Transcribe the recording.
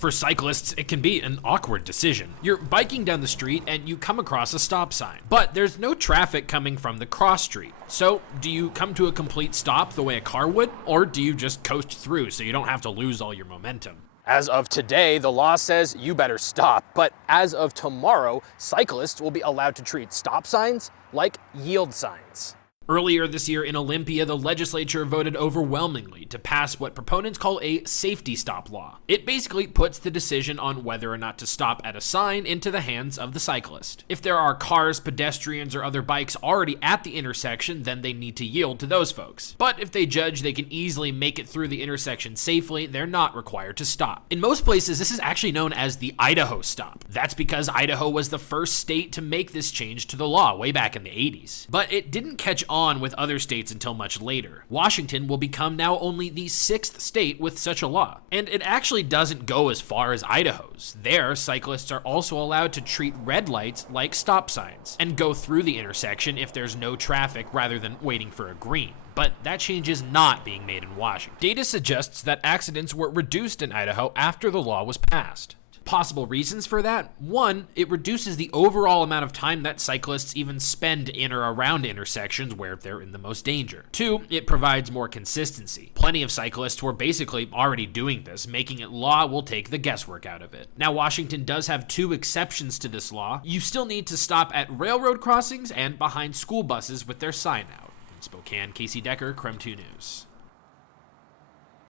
For cyclists, it can be an awkward decision. You're biking down the street and you come across a stop sign, but there's no traffic coming from the cross street. So, do you come to a complete stop the way a car would, or do you just coast through so you don't have to lose all your momentum? As of today, the law says you better stop, but as of tomorrow, cyclists will be allowed to treat stop signs like yield signs. Earlier this year in Olympia, the legislature voted overwhelmingly to pass what proponents call a safety stop law. It basically puts the decision on whether or not to stop at a sign into the hands of the cyclist. If there are cars, pedestrians, or other bikes already at the intersection, then they need to yield to those folks. But if they judge they can easily make it through the intersection safely, they're not required to stop. In most places, this is actually known as the Idaho stop. That's because Idaho was the first state to make this change to the law way back in the 80s. But it didn't catch on with other states until much later. Washington will become now only the 6th state with such a law. And it actually doesn't go as far as Idaho's. There, cyclists are also allowed to treat red lights like stop signs and go through the intersection if there's no traffic rather than waiting for a green. But that change is not being made in Washington. Data suggests that accidents were reduced in Idaho after the law was passed. Possible reasons for that? One, it reduces the overall amount of time that cyclists even spend in or around intersections where they're in the most danger. Two, it provides more consistency. Plenty of cyclists were basically already doing this, making it law will take the guesswork out of it. Now, Washington does have 2 exceptions to this law. You still need to stop at railroad crossings and behind school buses with their sign out. In Spokane, Casey Decker, Creme 2 News.